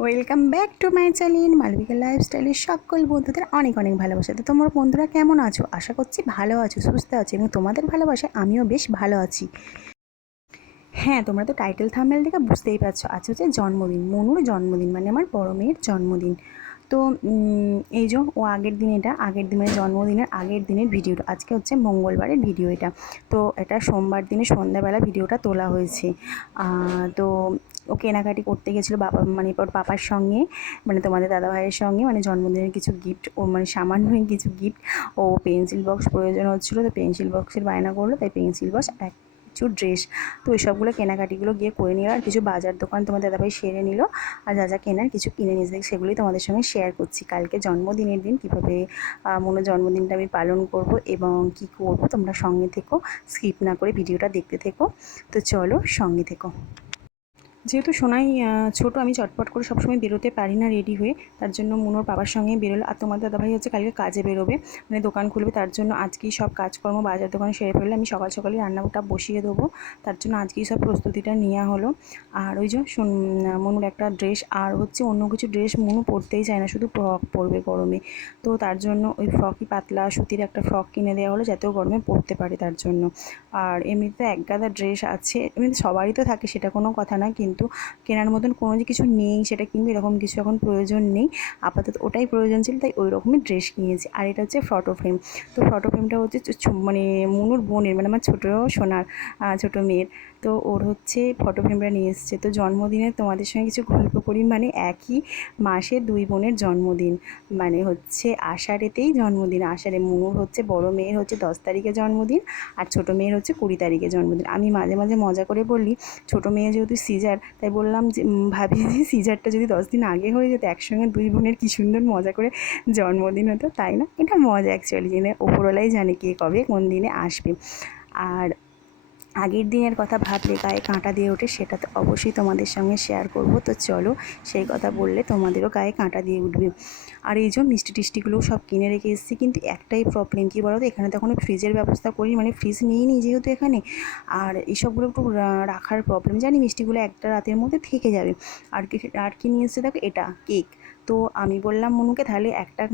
Welcome back to my channel Malabika লাইফস্টাইলের সকল বন্ধুদের অনেক অনেক ভালোবাসা। তো তোমার বন্ধুরা কেমন আছো? আশা করছি ভালো আছো, সুস্থ আছো এবং তোমাদের ভালোবাসায় আমিও বেশ ভালো আছি। হ্যাঁ, তোমরা তো টাইটেল থাম্বনেল দেখে বুঝতেই পারছো, আজ হচ্ছে জন্মদিন, মনুর জন্মদিন, মানে আমার বড় মেয়ের জন্মদিন। তো এই যে ও আগের দিন, এটা আগের দিনের জন্মদিনের আগের দিনের ভিডিওটা, আজকে হচ্ছে মঙ্গলবারের ভিডিও এটা। তো এটা সোমবার দিনে সন্ধ্যাবেলা ভিডিওটা তোলা হয়েছে। তো ও কেনাকাটি করতে গেছিলো বাবা, মানে ওর পাপার সঙ্গে, মানে তোমাদের দাদাভাইয়ের সঙ্গে, মানে জন্মদিনের কিছু গিফট, ও মানে সামান্যই কিছু গিফট, ও পেন্সিল বক্স প্রয়োজন হচ্ছিলো, তো পেন্সিল বক্সের বায়না করলো, তাই পেন্সিল বক্স কিছু ড্রেস, তো ওই সবগুলো কেনাকাটিগুলো গিয়ে করে নিল। আর কিছু বাজার দোকান তোমার দাদাভাই সেরে নিল, আর যা যা কেনার কিছু কিনে নিয়েছে সেগুলোই তোমাদের সঙ্গে শেয়ার করছি। কালকে জন্মদিনের দিন কীভাবে মনের জন্মদিনটা আমি পালন করব এবং কি করব, তোমরা সঙ্গে থেকো, স্কিপ না করে ভিডিওটা দেখতে থেকো। তো চলো সঙ্গে থেকো। যেহেতু সোনাই ছোটো, আমি চটপট করে সবসময় বেরোতে পারি না রেডি হয়ে, তার জন্য মনোর বাবার সঙ্গেই বেরোলো। আর তোমার দাদাভাই হচ্ছে কালকে কাজে বেরোবে, মানে দোকান খুলবে, তার জন্য আজকেই সব কাজকর্ম বাজার দোকানে সেরে ফেললে আমি সকাল সকালই রান্নাটা বসিয়ে দেবো, তার জন্য আজকেই সব প্রস্তুতিটা নেওয়া হলো। আর ওই যে মনুর একটা ড্রেস, আর হচ্ছে অন্য কিছু ড্রেস মনু পরতেই চায় না, শুধু ফ্রক পরবে গরমে। তো তার জন্য ওই ফ্রকই, পাতলা সুতির একটা ফ্রক কিনে দেওয়া হলো, যাতেও গরমে পরতে পারে তার জন্য। আর এমনিতে এক গাদা ড্রেস আছে, এমনিতে সবারই তো থাকে, সেটা কোনো কথা না, কিন্তু কেনার মতন কোনো যে কিছু নেই সেটা কিন্তু এরকম কিছু এখন প্রয়োজন নেই, আপাতত ওটাই প্রয়োজন ছিল, তাই ওই রকমই ড্রেস কিনেছি। আর এটা হচ্ছে ফটো ফ্রেম। তো ফটো ফ্রেমটা হচ্ছে মানে মনুর বোনের, মানে আমার ছোটো সোনার ছোটো মেয়ের, তো ওর হচ্ছে ফটো ফ্রেমটা নিয়ে এসছে। তো জন্মদিনে তোমাদের সঙ্গে কিছু গল্প করি, মানে একই মাসে দুই বোনের জন্মদিন, মানে হচ্ছে আষাঢ়েতেই জন্মদিন। আষাঢ়ে মনুর হচ্ছে বড় মেয়ের হচ্ছে 10 তারিখে জন্মদিন, আর ছোটো মেয়ের হচ্ছে 20 তারিখে জন্মদিন। আমি মাঝে মাঝে মজা করে বলি, ছোটো মেয়ে যেহেতু সিজার, তাই বললাম যে ভাবি যে সিজারটা যদি 10 দিন আগে হয়ে যেত, একসঙ্গে দুই বোনের কী সুন্দর মজা করে জন্মদিন হতো, তাই না? এটা মজা অ্যাকচুয়ালি, জেনে ওপরওয়ালাই জানে কে কবে কোন দিনে আসবে। আর আগের দিনের কথা ভাবলে গায়ে কাঁটা দিয়ে ওঠে, সেটা তো অবশ্যই তোমাদের সঙ্গে শেয়ার করব। তো চলো, সেই কথা বললে তোমাদেরও গায়ে কাঁটা দিয়ে উঠবে। আর এই যে মিষ্টি টিষ্টিগুলোও সব কিনে রেখে এসেছি, কিন্তু একটাই প্রবলেম, কী বলো তো, এখানে তো এখনও ফ্রিজের ব্যবস্থা করি, মানে ফ্রিজ নিই যেহেতু এখানে, আর এইসবগুলো একটু রাখার প্রবলেম, জানি মিষ্টিগুলো একটা রাতের মধ্যে থেকে যাবে। আর কি নিয়ে এসেছে দেখো, এটা কেক। তো আমি বললাম মনুকে, তাহলে একটা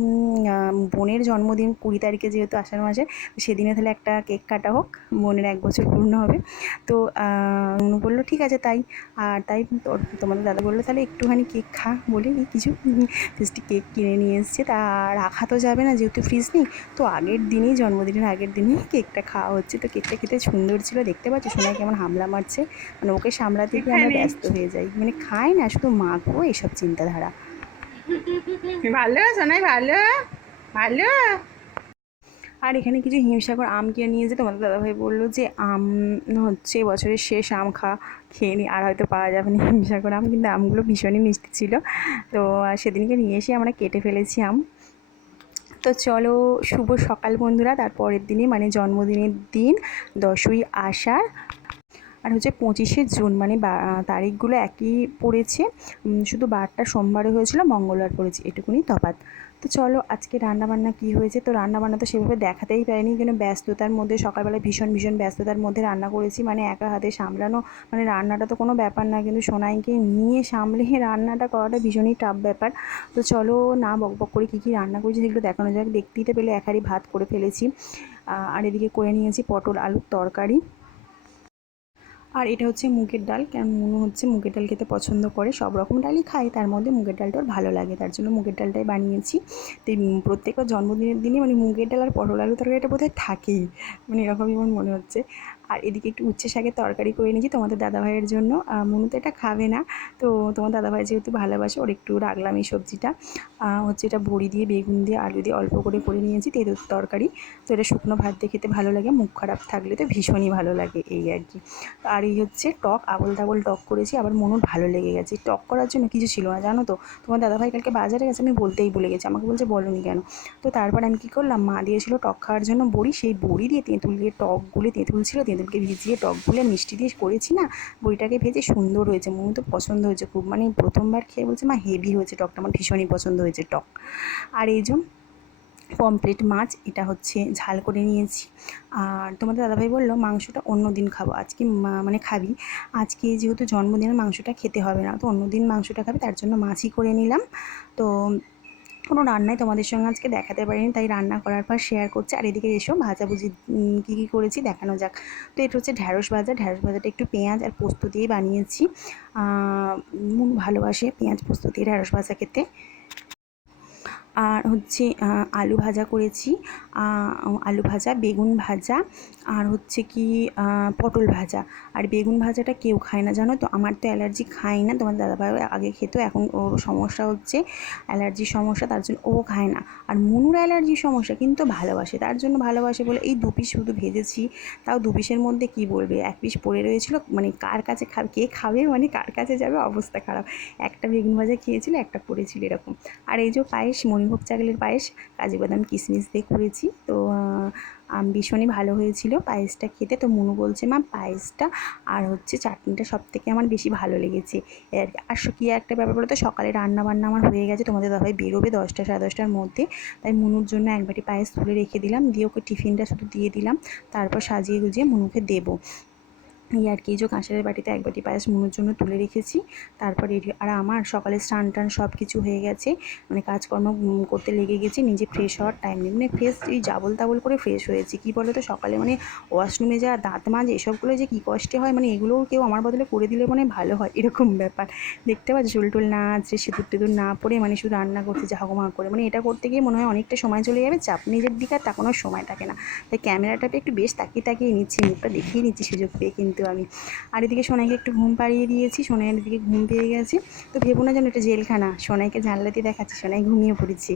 বোনের জন্মদিন 20 তারিখে যেহেতু আষাঢ় মাসে, সেদিনে তাহলে একটা কেক কাটা হোক, বোনের 1 বছর পূর্ণ হবে। তো মনু বললো ঠিক আছে তাই। আর তাই তোমাদের দাদা বললো তাহলে একটুখানি কেক খা, বলে এই কিছু জাস্ট কেক কিনে নিয়ে এসছে। তা রাখা তো যাবে না যেহেতু ফ্রিজ নেই, তো আগের দিনেই, জন্মদিনের আগের দিনেই কেকটা খাওয়া হচ্ছে। তো কেকটা খেতে সুন্দর ছিল, দেখতে পাচ্ছ সোনাই কেমন হামলা মারছে, মানে ওকে সামলাতে গিয়ে আমরা ব্যস্ত হয়ে যাই, মানে খাই না, শুধু মাখবো, এইসব চিন্তাধারা। ভালো সোনাই, ভালো ভালো। আর এখানে কিছু হিমসাগর আম কিনে নিয়েছে, তোমাদের দাদাভাই বললো যে আম হচ্ছে বছরের শেষ আম, খেয়ে নি, আর হয়তো পাওয়া যাবে না হিমসাগর আম, কিন্তু আমগুলো ভীষণই মিষ্টি ছিল। তো সেদিনকে নিয়ে এসে আমরা কেটে ফেলেছি আম। তো চলো, শুভ সকাল বন্ধুরা। তারপরের দিনে, মানে জন্মদিনের দিন 10ই আষাঢ়, আর হচ্ছে 25শে জুন, মানে তারিখগুলো একই পড়েছে, শুধু বারটা সোমবারে হয়েছিল, মঙ্গলবার পড়েছে, এটুকুনি তফাৎ। তো চলো, আজকে রান্নাবান্না কী হয়েছে, তো রান্নাবান্না তো সেভাবে দেখাতেই পারিনি, কিন্তু ব্যস্ততার মধ্যে, সকালবেলা ভীষণ ভীষণ ব্যস্ততার মধ্যে রান্না করেছি, মানে একা হাতে সামলানো, মানে রান্নাটা তো কোনো ব্যাপার না, কিন্তু সোনাইকে নিয়ে সামলে রান্নাটা করাটা ভীষণই টাফ ব্যাপার। তো চলো, না বকবক করে কী কী রান্না করেছি সেগুলো দেখানো যাক। দেখতেই তো পেলে এক হাঁড়ি ভাত করে ফেলেছি, আর এদিকে করে নিয়েছি পটল আলুর তরকারি। আর এটা হচ্ছে মুগের ডাল, কারণ মনু হচ্ছে মুগের ডাল খেতে পছন্দ করে, সব রকম ডালই খায়, তার মধ্যে মুগের ডালটা ওর ভালো লাগে, তার জন্য মুগের ডালটাই বানিয়েছি। তো প্রত্যেকটা জন্মদিনের দিনে মানে মুগের ডাল আর পটল আলু তরকারিটা বোধহয় থাকেই, মানে এরকমই আমার মনে হচ্ছে। আর এদিকে একটু উচ্ছে শাকের তরকারি করে নিয়েছি তোমাদের দাদাভাইয়ের জন্য, মনু তো এটা খাবে না, তো তোমার দাদাভাই যেহেতু ভালোবাসে, ওর একটু রাখলাম এই সবজিটা। হচ্ছে এটা বড়ি দিয়ে, বেগুন দিয়ে, আলু দিয়ে অল্প করে নিয়েছি, তেঁতুর তরকারি। তো এটা শুকনো ভাত দিয়ে খেতে ভালো লাগে, মুখ খারাপ থাকলে তো ভীষণই ভালো লাগে, এই আর কি। আর এই হচ্ছে টক, আবোল তাবোল টক করেছি, আবার মনুর ভালো লেগে গেছে। টক করার জন্য কিছু ছিল না জানো তো, তোমার দাদাভাই কালকে বাজারে গেছে, আমি বলতেই ভুলে গেছি, আমাকে বলছে বলোনি কেন। তো তারপর আমি কী করলাম, মা দিয়েছিল টক খাওয়ার জন্য বড়ি, সেই বড়ি দিয়ে তেঁতুল দিয়ে, টক গুলে তেঁতুল ছিল, তেঁতুলকে ভিজিয়ে টক গুলে মিষ্টি দিয়ে করেছি না, বড়িটাকে ভেজে সুন্দর হয়েছে, মনু তো পছন্দ হয়েছে খুব, মানে প্রথমবার খেয়ে বলছে মা হেভি হয়েছে টকটা, আমার ভীষণই পছন্দ হয়েছে টক। আর এই যে পমফ্রেট মাছ, এটা হচ্ছে ঝাল করে নিয়েছি। আর তোমাদের দাদাভাই বললো মাংসটা অন্য দিন খাবো, আজকে মানে খাবি, আজকে যেহেতু জন্মদিনের মাংসটা খেতে হবে না, তো অন্য দিন মাংসটা খাবি, তার জন্য মাছই করে নিলাম। তো কোনো রান্নাই তোমাদের সঙ্গে আজকে দেখাতে পারিনি, তাই রান্না করার পর শেয়ার করছি। আর এদিকে এসো ভাজাভুজি কী কী করেছি দেখানো যাক। তো এটা হচ্ছে ঢ্যাঁড়স ভাজা, ঢ্যাঁড়স ভাজাটা একটু পেঁয়াজ আর পোস্ত দিয়ে বানিয়েছি। ভালোবাসে পেঁয়াজ পোস্ত দিয়ে ঢ্যাঁড়স ভাজা খেতে। আর হচ্ছে আলু ভাজা করেছি, আলু ভাজা, বেগুন ভাজা, আর হচ্ছে কি পটল ভাজা। আর বেগুন ভাজাটা কেউ খায় না জানো তো, আমার তো অ্যালার্জি, খাই না। তোমার দাদাভাই আগে খেতো, এখন ওর সমস্যা হচ্ছে অ্যালার্জির সমস্যা, তার জন্য ও খায় না। আর মুনুর অ্যালার্জির সমস্যা কিন্তু ভালোবাসে, তার জন্য ভালোবাসে বলে এই 2 পিস শুধু ভেজেছি। তাও 2 পিসের মধ্যে কী বলবে, 1 পিস পড়ে রয়েছিল, মানে কার কাছে খাবে, কে খাবে মানে কার কাছে যাবে, অবস্থা খারাপ। একটা বেগুন ভাজা খেয়েছিল, একটা পড়েছিল এরকম। আর এই যে পায়েস, মণিভোগ চালের পায়েস, কাজু বাদাম কিশমিশ দিয়ে করেছি। তো ভীষণই ভালো হয়েছিল পায়েসটা খেতে। তো মনু বলছে মা পায়েসটা আর হচ্ছে চাটনিটা সব থেকে আমার বেশি ভালো লেগেছে। আর কী একটা ব্যাপার বলো তো, সকালে রান্না বান্না আমার হয়ে গেছে, তোমাদের দাদাভাই বেরোবে 10টা সাড়ে 10টার মধ্যে, তাই মনুর জন্য 1 বাটি পায়েস তুলে রেখে দিলাম, দিয়ে ওকে টিফিনটা শুধু দিয়ে দিলাম, তারপর সাজিয়ে গুজিয়ে মনুকে দেবো। এই আর কি, যে কাঁসারের বাটিতে 1 বাটি পায়েস মনুর জন্য তুলে রেখেছি। তারপর আর আমার সকালে স্নান টান সব কিছু হয়ে গেছে, মানে কাজকর্ম করতে লেগে গেছি, নিজে ফ্রেশ হওয়ার টাইম নেই, মানে ফ্রেশ এই জাবল তাবল করে ফ্রেশ হয়েছি। কী বলো তো, সকালে মানে ওয়াশরুমে যাওয়া, দাঁত মাজ, এসবগুলো যে কী কষ্টে হয়, মানে এগুলোও কেউ আমার বদলে করে দিলে মানে ভালো হয়, এরকম ব্যাপার। দেখতে পাচ্ছি চুল টুল না আঁচড়ে, সিঁদুর টিঁদুর না পরে, মানে শুধু রান্না করতে ঝাঁকমা করে, মানে এটা করতে গিয়ে মনে হয় অনেকটা সময় চলে যাবে, চাপ নিজের দিকে আর তাকানোর সময় থাকে না। তাই ক্যামেরাটাকে একটু বেশ তাকিয়ে তাকিয়ে নিচ্ছি, মুখটা দেখিয়ে নিচ্ছি সুযোগ পেয়ে কিন্তু আমি। আর এদিকে সোনাইকে একটু ঘুম পাড়িয়ে দিয়েছি, সোনাইয়ের দিকে ঘুম পেয়ে গেছে। তো ভেবো না যেন এটা জেলখানা, সোনাইকে জানলা দিয়ে দেখাচ্ছি, সোনাই ঘুমিয়ে পড়েছি।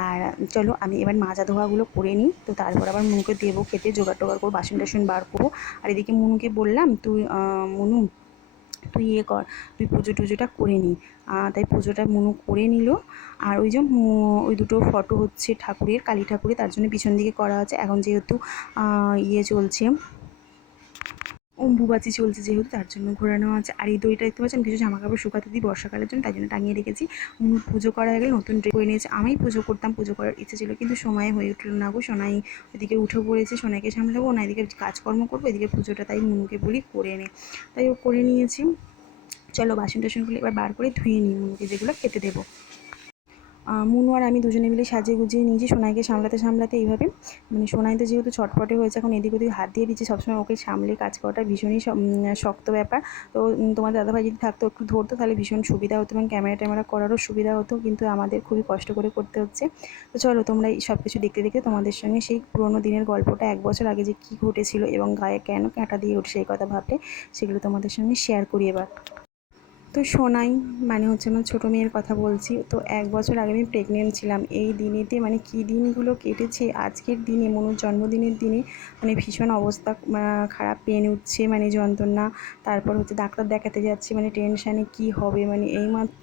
আর চলো আমি এবার মাজা ধোয়াগুলো করে নিই, তো তারপর আবার মনুকে দেবো খেতে, জোগাড় টোগাড় করবো, বাসন টাসন বার করবো। আর এদিকে মনুকে বললাম তুই মনু তুই কর, তুই পুজো টুজোটা করে নি। তাই পুজোটা মনু করে নিল। আর ওই যে ওই দুটো ফটো হচ্ছে ঠাকুরের, কালী ঠাকুরের, তার জন্য পিছন দিকে করা আছে। এখন যেহেতু চলছে, অম্বুবাচি চলছে যেহেতু, তার জন্য ঘোরানো আছে। আর এই দইটা দেখতে পাচ্ছেন, কিছু জামাকাপড় শুকাতে দিই বর্ষাকালের জন্য, তাই জন্য টাঙিয়ে রেখেছি। পুজো করা হয়ে গেলে নতুন ড্রেস করে নিয়েছে, আমি পুজো করতাম, পুজো করার ইচ্ছে ছিল, কিন্তু সময় হয়ে উঠলো না গো। সোনাই ওইদিকে উঠে পড়েছে, সোনাইকে সামলাবো না, এদিকে কাজকর্ম করবো, এদিকে পুজোটা, তাই মনুকে বলি করে নে, তাই ও করে নিয়েছি। চলো বাসন টাসনগুলো এবার বার করে ধুয়ে নিই, মনুকে যেগুলো খেতে দেবো। মুনু আর আমি দুজনে মিলে সাজিয়ে গুজিয়ে নিয়েছি সোনাইকে সামলাতে সামলাতে এইভাবে। মানে সোনাই তো যেহেতু ছটফটে হয়েছে, এখন এদিক ওদিক হাত দিয়ে দিচ্ছে, সবসময় ওকে সামলে কাজ করাটা ভীষণই শক্ত ব্যাপার। তো তোমার দাদাভাই যদি থাকতো, একটু ধরতো, তাহলে ভীষণ সুবিধা হতো এবং ক্যামেরা ট্যামেরা করারও সুবিধা হতো, কিন্তু আমাদের খুবই কষ্ট করে করতে হচ্ছে। তো চলো তোমরা এই সব কিছু দেখতে দেখতে তোমাদের সঙ্গে সেই পুরোনো দিনের গল্পটা, 1 বছর আগে যে কী ঘটেছিল এবং গায়ে কেন কাঁটা দিয়ে ওঠে সেই কথা ভাবলে, সেগুলো তোমাদের সঙ্গে শেয়ার করি এবার। তো সোনাই মানে হচ্ছে আমার ছোটো মেয়ের কথা বলছি। তো 1 বছর আগে আমি প্রেগনেন্ট ছিলাম, এই দিনেতে মানে কী দিনগুলো কেটেছে, আজকের দিনে মনুর জন্মদিনের দিনে মানে ভীষণ অবস্থা খারাপ, পেন উঠছে, মানে যন্ত্রণা, তারপর হচ্ছে ডাক্তার দেখাতে যাচ্ছি, মানে টেনশানে কী হবে, মানে এইমাত্র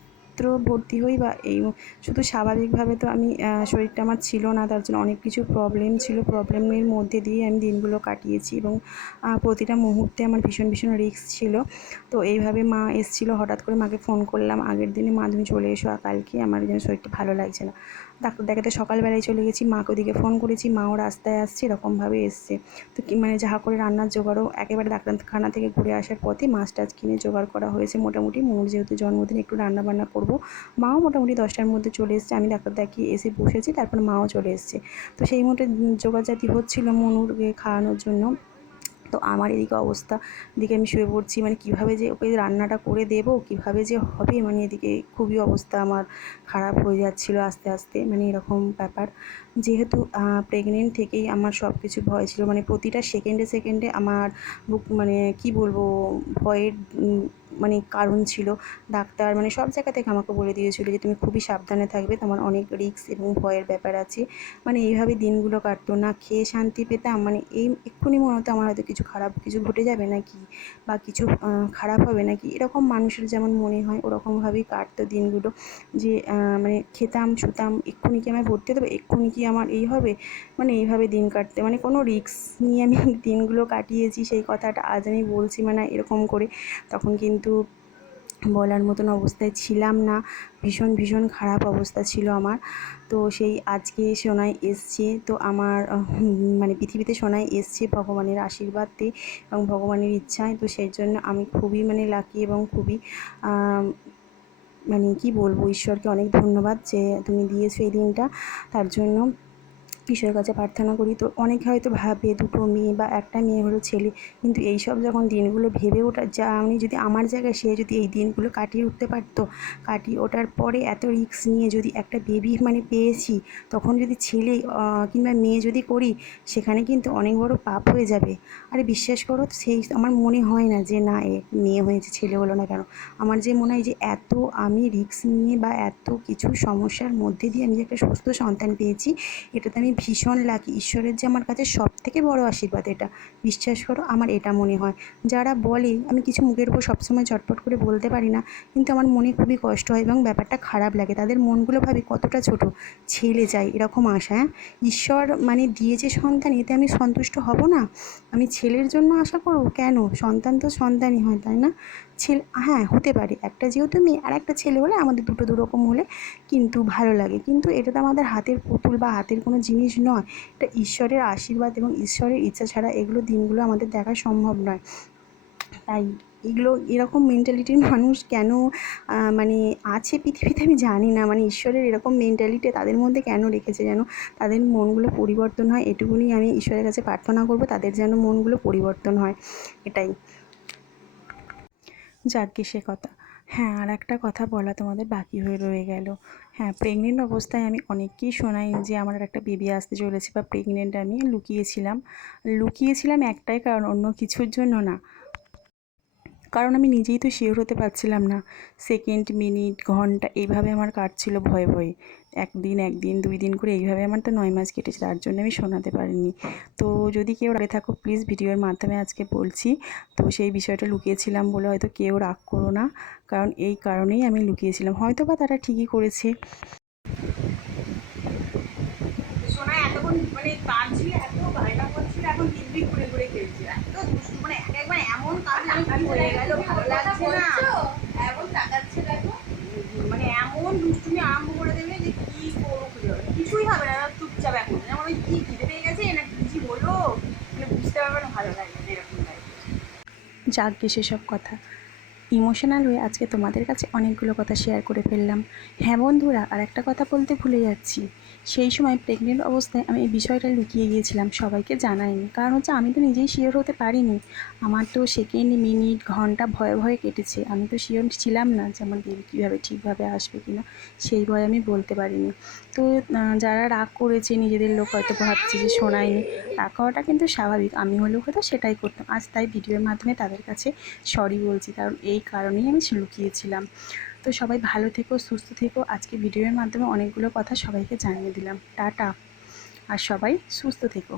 ভর্তি হই বা এই শুধু স্বাভাবিকভাবে তো আমি শরীরটা আমার ছিল না, তার জন্য অনেক কিছু প্রবলেম ছিল, প্রবলেমের মধ্যে দিয়ে আমি দিনগুলো কাটিয়েছি এবং প্রতিটা মুহূর্তে আমার ভীষণ ভীষণ রিস্ক ছিল। তো এইভাবে মা এসেছিলো, হঠাৎ করে মাকে ফোন করলাম আগের দিনে, মা তুমি চলে এসো, কালকে আমার যেন শরীরটা ভালো লাগছে না। ডাক্তার দেখাতে সকালবেলায় চলে গেছি, মাকে ওদিকে ফোন করেছি, মাও রাস্তায় আসছে, এরকমভাবে এসছে। তো কি মানে যাহা করে রান্নার জোগাড়ও একেবারে ডাক্তারখানা থেকে ঘুরে আসার পথে মাছ টাছ কিনে জোগাড় করা হয়েছে মোটামুটি, মোর যেহেতু জন্মদিন একটু রান্না বান্না করবো। মাও মোটামুটি 10টার মধ্যে চলে এসছে, আমি ডাক্তার দেখিয়ে এসে বসেছি, তারপর মাও চলে এসছে। তো সেই মুহূর্তে জোগাড়জাতি হচ্ছিলো মনুরকে খাওয়ানোর জন্য। তো আমার এদিকে অবস্থা, এদিকে আমি শুয়ে পড়ছি, মানে কীভাবে যে ওকে রান্নাটা করে দেবো, কীভাবে যে হবে, মানে এদিকে খুবই অবস্থা আমার খারাপ হয়ে যাচ্ছিলো আস্তে আস্তে, মানে এরকম ব্যাপার। যেহেতু প্রেগনেন্ট থেকেই আমার সব কিছু ভয় ছিল, মানে প্রতিটা সেকেন্ডে সেকেন্ডে আমার বুক, মানে কী বলবো, ভয়ের মানে কারণ ছিল। ডাক্তার মানে সব জায়গা থেকে আমাকে বলে দিয়েছিলো যে তুমি খুবই সাবধানে থাকবে, তোমার অনেক রিস্ক এবং ভয়ের ব্যাপার আছে। মানে এইভাবে দিনগুলো কাটতো, না খেয়ে শান্তি পেতাম, মানে এই এক্ষুনি মনে হতো আমার হয়তো কিছু খারাপ কিছু ঘটে যাবে নাকি, বা কিছু খারাপ হবে নাকি, এরকম মানুষের যেমন মনে হয় ওরকমভাবেই কাটতো দিনগুলো। যে মানে খেতাম শুতাম, এক্ষুনি কি আমায় ভর্তি হতে হবে, এক্ষুনি কি আমার এই হবে, মানে এইভাবে দিন কাটতে, মানে কোনো রিস্ক নিয়ে আমি দিনগুলো কাটিয়েছি, সেই কথাটা আজ আমি বলছি মানে এরকম করে। তখন কিন্তু বলার মতন অবস্থায় ছিলাম না, ভীষণ ভীষণ খারাপ অবস্থা ছিল আমার। তো সেই আজকে সোনাই এসছে, তো আমার মানে পৃথিবীতে সোনাই এসছে ভগবানের আশীর্বাদে এবং ভগবানের ইচ্ছায়। তো সেই জন্য আমি খুবই মানে লাকি এবং খুবই মানে কি বলবো, ঈশ্বরকে অনেক ধন্যবাদ যে তুমি দিয়েছো এই দিনটা। তার জন্য ঈশ্বরের কাছে প্রার্থনা করি। তো অনেকে হয়তো ভাবে দুটো মেয়ে বা একটা মেয়ে হলো ছেলে, কিন্তু এইসব যখন দিনগুলো ভেবে ওঠা যা, আমি যদি আমার জায়গায় সে যদি এই দিনগুলো কাটিয়ে উঠতে পারতো, কাটিয়ে ওঠার পরে এত রিস্ক নিয়ে যদি একটা বেবি মানে পেয়েছি, তখন যদি ছেলে কিংবা মেয়ে যদি করি, সেখানে কিন্তু অনেক বড় পাপ হয়ে যাবে। আরে বিশ্বাস করো, সেই আমার মনে হয় না যে না এ মেয়ে হয়েছে ছেলে হলো না কেন। আমার যে মনে হয় যে এত আমি রিস্ক নিয়ে বা এত কিছু সমস্যার মধ্যে দিয়ে আমি যে একটা সুস্থ সন্তান পেয়েছি, এটাতে আমি ভীষণ লাকি। ঈশ্বরের যে আমার কাছে সবথেকে বড় আশীর্বাদ এটা, বিশ্বাস করো আমার এটা মনে হয়। যারা বলে, আমি কিছু মুখের উপর সবসময় চটপট করে বলতে পারি না, কিন্তু আমার মনে খুবই কষ্ট হয় এবং ব্যাপারটা খারাপ লাগে। তাদের মনগুলো ভাবি কতটা ছোট, ছেলে চাই এরকম আশা। হ্যাঁ, ঈশ্বর মানে দিয়েছে সন্তান, এতে আমি সন্তুষ্ট হব না? আমি ছেলের জন্য আশা করব কেন? সন্তান তো সন্তানই হয়, তাই না? ছেলে হ্যাঁ হতে পারে, একটা যেহেতু মেয়ে আর একটা ছেলে হলে আমাদের দুটো দুরকম হলে কিন্তু ভালো লাগে, কিন্তু এটা তো আমাদের হাতের পুতুল বা হাতের কোনো জিনিস নয়। এটা ঈশ্বরের আশীর্বাদ এবং ঈশ্বরের ইচ্ছা ছাড়া এগুলো দিনগুলো আমাদের দেখা সম্ভব নয়। তাই এগুলো এরকম মেন্টালিটির মানুষ কেন মানে আছে পৃথিবীতে আমি জানি না। মানে ঈশ্বরের এরকম মেন্টালিটি তাদের মধ্যে কেন রেখেছে যেন তাদের মনগুলো পরিবর্তন হয়। এটুকুনি আমি ঈশ্বরের কাছে প্রার্থনা করব, তাদের যেন মনগুলো পরিবর্তন হয়, এটাই। যাকগে সে কথা। হ্যাঁ, আর একটা কথা বলা তোমাদের বাকি হয়ে রয়ে গেল। হ্যাঁ, প্রেগনেন্ট অবস্থায় আমি অনেককেই শোনাই যে আমার আর একটা বেবি আসতে চলেছে বা প্রেগনেন্ট, আমি লুকিয়েছিলাম। লুকিয়েছিলাম একটাই কারণ, অন্য কিছুর জন্য না। কারণ আমি নিজেই তো শিওর হতে পারছিলাম না। সেকেন্ড, মিনিট, ঘন্টা এইভাবে আমার কাটছিল ভয়ে ভয়ে। একদিন 2 দিন করে এইভাবে আমার তো 9 মাস কেটেছে, তার জন্য আমি শোনাতে পারিনি। তো যদি কেউ রাগে থাকো প্লিজ, ভিডিওর মাধ্যমে আজকে বলছি। তো সেই বিষয়টা লুকিয়েছিলাম বলে হয়তো কেউ রাগ করো না, কারণ এই কারণেই আমি লুকিয়েছিলাম। হয়তো বা তারা ঠিকই করেছে। সোনা এতক্ষণ মানে কাঁদছিল, এত বায়না করছিল, এখন দিব্যি ঘুরে ঘুরে খেলছে, এত দুষ্টু, মানে একবার এমন কাঁদছে আমি কি হয়ে গেল ভালো লাগছে না, এমন তাকাচ্ছে দেখো, মানে এমন দুষ্টুমি আরম্ভ করে দেবে যে কি করবো খুঁজে পাবে না। কিছুই হবে না, চুপচাপ এখন যেমন ওই কি খিদে পেয়ে গেছে না কিছু হলো, মানে বুঝতে পারবে না, ভালো লাগে না এরকম লাগে। যাকগে সেসব কথা। ইমোশনাল হয়ে আজকে তোমাদের কাছে অনেকগুলো কথা শেয়ার করে ফেললাম। হ্যাঁ বন্ধুরা, আর একটা কথা বলতে ভুলে যাচ্ছি। সেই সময় প্রেগনেন্ট অবস্থায় আমি এই বিষয়টা লুকিয়ে গিয়েছিলাম, সবাইকে জানাইনি। কারণ হচ্ছে আমি তো নিজেই শিওর হতে পারিনি। আমার তো সেকেন্ড, মিনিট, ঘন্টা ভয়ে ভয়ে কেটেছে। আমি তো শিওর ছিলাম না যে আমার বেবি কীভাবে ঠিকভাবে আসবে কি না, সেই ভয়ে আমি বলতে পারিনি। তো যারা রাগ করেছে, নিজেদের লোক হয়তো ভাবছে যে শোনায়নি, রাগ করাটা কিন্তু স্বাভাবিক। আমি হলেও হয়তো সেটাই করতাম। আজ তাই ভিডিওর মাধ্যমে তাদের কাছে সরি বলছি, কারণ এই কারণেই আমি লুকিয়েছিলাম। তো সবাই ভালো থেকো, সুস্থ থেকো। আজকে ভিডিওর মাধ্যমে অনেকগুলো কথা সবাইকে জানিয়ে দিলাম। টাটা, আর সবাই সুস্থ থেকো।